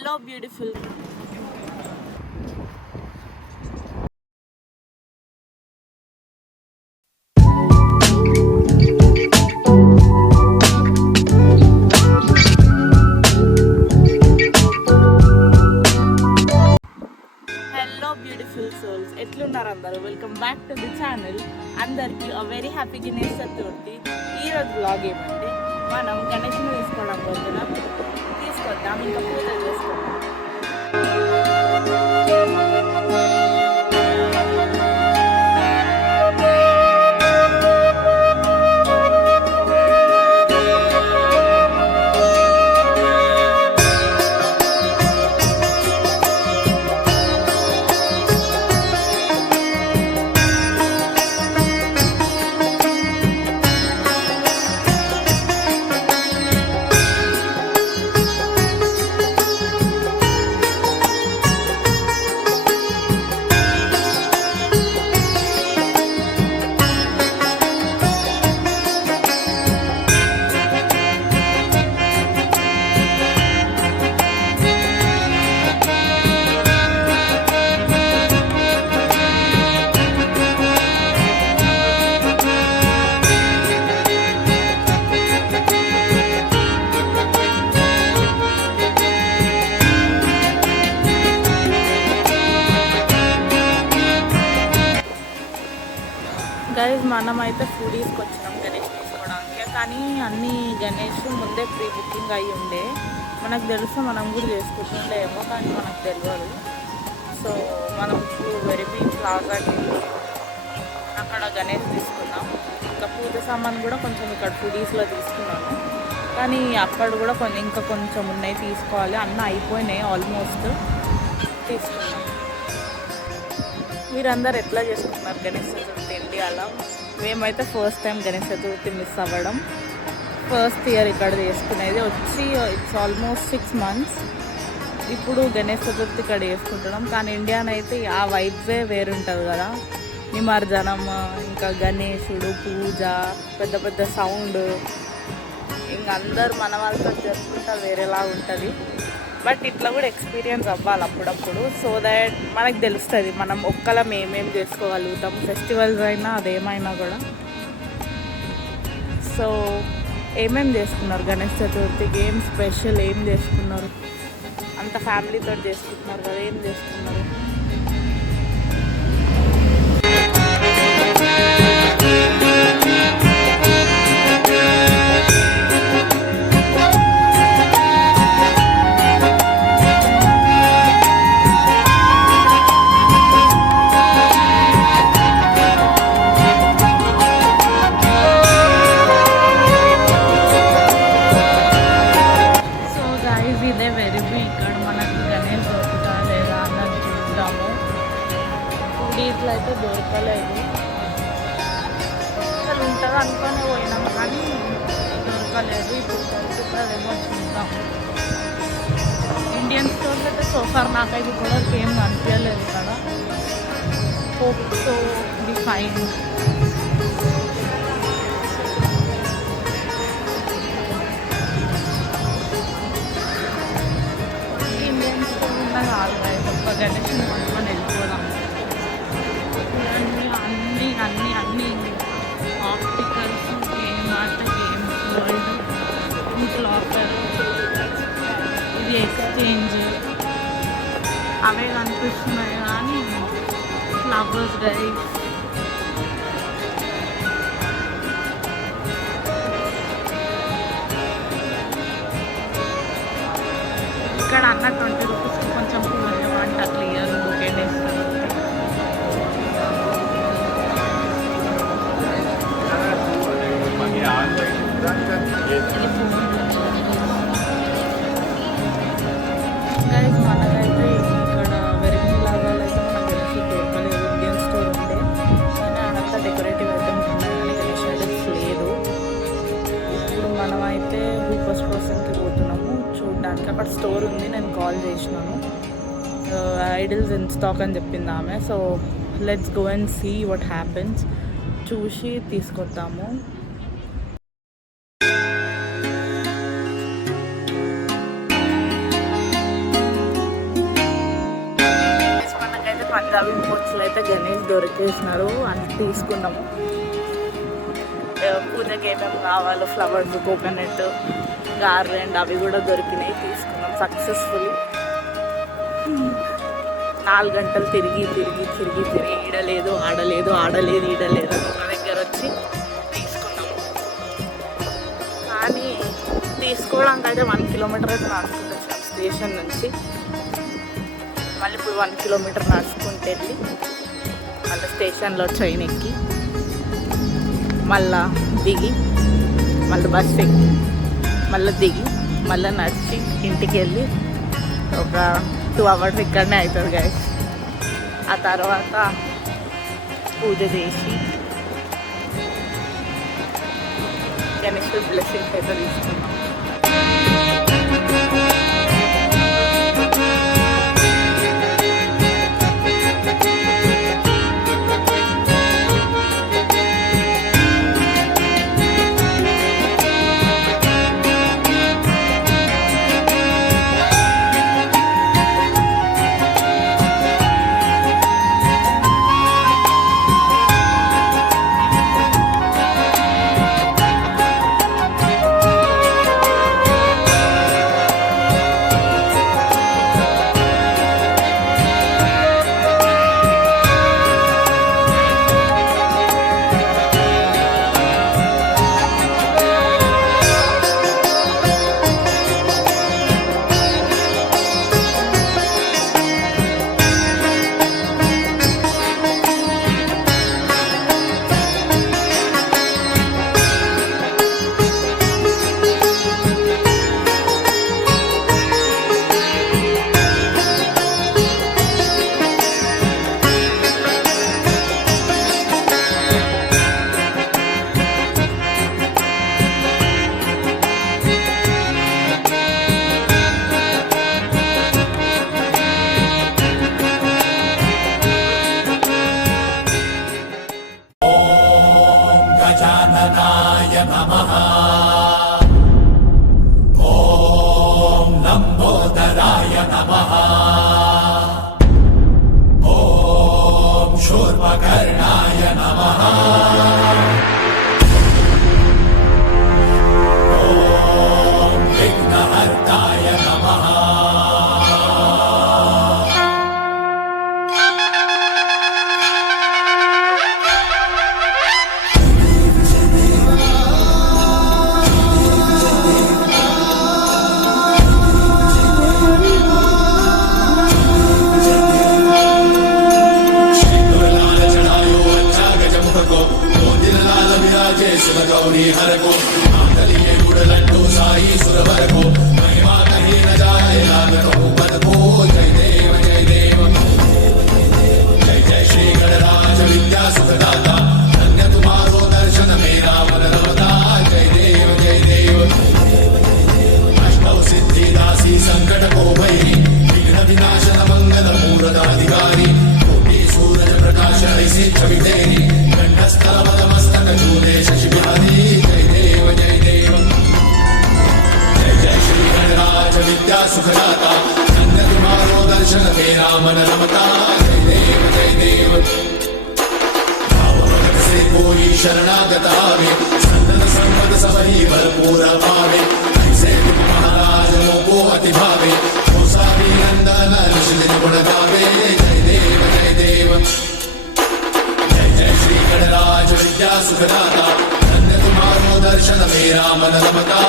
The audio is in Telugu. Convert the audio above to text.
Hello beautiful. Hello beautiful souls, ఎట్లున్నారు అందరూ? Welcome back to the channel. అందరికీ వెరీ హ్యాపీ గణేష్ చతుర్థి. ఈరోజు బ్లాగ్ ఏమంటే మనం గణేష్ని తీసుకోవడం పోతున్నాం. తీసుకొద్దాం, ఇంకా పూజ చేసుకుందాం. గైజ్, మనమైతే ఫుడీస్కి వచ్చినాం గణేష్ తీసుకోవడానికి. కానీ అన్నీ గణేష్ ముందే ప్రీ బుకింగ్ అయ్యి ఉండే. మనకు తెలుసు, మనం కూడా చేసుకుంటుండేమో, కానీ మనకు తెలియదు. సో మనం ఇప్పుడు వెరిబీ ప్లాజాకి అక్కడ గణేష్ తీసుకున్నాం. ఇంకా పూజ సామాన్ కూడా కొంచెం ఇక్కడ ఫుడీస్లో తీసుకున్నాను. కానీ అక్కడ కూడా ఇంకా కొంచెం ఉన్నాయి తీసుకోవాలి. అన్నీ అయిపోయినాయి ఆల్మోస్ట్. తీసుకున్నాం. మీరందరూ ఎట్లా చేసుకుంటున్నారు గణేష్ చతుర్థి ఇండియాలో? మేమైతే first time Ganesh Chaturthi miss అవ్వడం. ఫస్ట్ ఇయర్ ఇక్కడ చేసుకునేది వచ్చి ఇట్స్ ఆల్మోస్ట్ 6 months. ఇప్పుడు గణేష్ చతుర్థి ఇక్కడ చేసుకుంటున్నాం. కానీ ఇండియాలో అయితే ఆ వైబ్సే వేరుంటుంది కదా. నిమజ్జనం, ఇంకా గణేశుడు, పూజ, పెద్ద పెద్ద సౌండ్, ఇంకా అందరు మన వాళ్ళతో జరుపుకుంటా వేరేలా ఉంటుంది. బట్ ఇట్లా కూడా ఎక్స్పీరియన్స్ అవ్వాలి అప్పుడప్పుడు. సో దట్ మనకు తెలుస్తుంది మనం ఒక్కలం ఏమేమి చేసుకోగలుగుతాం. ఫెస్టివల్స్ అయినా అదేమైనా కూడా. సో ఏమేమి చేసుకున్నారు గణేష్ చతుర్థికి? ఏం స్పెషల్ ఏం చేసుకున్నారు? అంత ఫ్యామిలీతో చేసుకుంటున్నారు కదా, ఏం చేసుకున్నారు? ఇట్లా అయితే దొరకలేదు. అసలు ఉంటుంది అనుకునే పోయినాం, కానీ దొరకలేదు. ఇప్పుడు దొరుకుతుందేమో చూద్దాం. ఇండియన్ స్టోర్స్ అయితే సోఫార్ నాకైతే కూడా ఏం అనిపించలేదు కదా. Hope so the fine. Indian store ఉన్న కాదు, ఒక గణేష్ కొనుక్కొని వెళ్ళిపోదాం. అన్నీ opticals, game art, games world, క్లాకర్, ఇది ఎక్స్చేంజ్ అవే కనిపిస్తున్నాయి. కానీ ఫ్లవర్స్ డ్రైవ్, ఇక్కడ అన్న 20 రూపీస్కి కొంచెం వంట క్లియర్ బొకేట్ వేస్తారు. గైస్, మనకైతే ఇక్కడ వెరీ లాగాలు అయితే మనకు తెలిసి దొరకలేదు. ఇండియన్ స్టోర్ ఉండే, కానీ అదంతా డెకరేటివ్ ఐటమ్స్ ఉన్నాయి, కానీ గణేష్ ఐటమ్స్ లేదు. ఇప్పుడు మనమైతే హూపర్స్ పర్సన్కి పోతున్నాము చూడడానికి. అక్కడ స్టోర్ ఉంది, నేను కాల్ చేసినాను. ఐడల్స్ ఇన్ స్టాక్ అని చెప్పింది ఆమె. So let's go and see what happens. చూసి తీసుకొద్దాము. దవిన్ పోచ్చులు అయితే గణేష్ దొరికేసినారు అని తీసుకున్నాము. పూజకి ఏమేమి కావాలో ఫ్లవర్స్, కోకోనట్, గార్లెండ్ అవి కూడా దొరికినాయి, తీసుకున్నాం సక్సెస్ఫుల్లీ. 4 గంటలు తిరిగి ఈడలేదు ఆడలేదు ఈడలేదు ఒక దగ్గర వచ్చి తీసుకున్నాము. కానీ తీసుకోవడానికి అయితే 1 కిలోమీటర్ అయితే నడుచుకుంటూ వచ్చినాం స్టేషన్ నుంచి. మళ్ళీ ఇప్పుడు 1 కిలోమీటర్ నడుచుకుంటూ వెళ్ళి మళ్ళీ స్టేషన్లో ట్రైన్ ఎక్కి మళ్ళా దిగి మళ్ళీ బస్ ఎక్కి మళ్ళీ దిగి మళ్ళీ నడిచి ఇంటికి వెళ్ళి ఒక 2 అవర్స్ ఇక్కడనే అవుతుంది గైస్. ఆ తర్వాత పూజ చేసి గణేశ్వర బ్లెస్సింగ్స్ అయితే తీసుకున్నాం. शरणागत आवे संतन संपद सबही भरपूर पावे ऐसे महाराज को अति भावे सारी नंदन ऋषि गुण गावे जय देव जय जय श्री गणराज विद्या सुखदाता धन्य तुम्हारो दर्शन मेरा मन रमता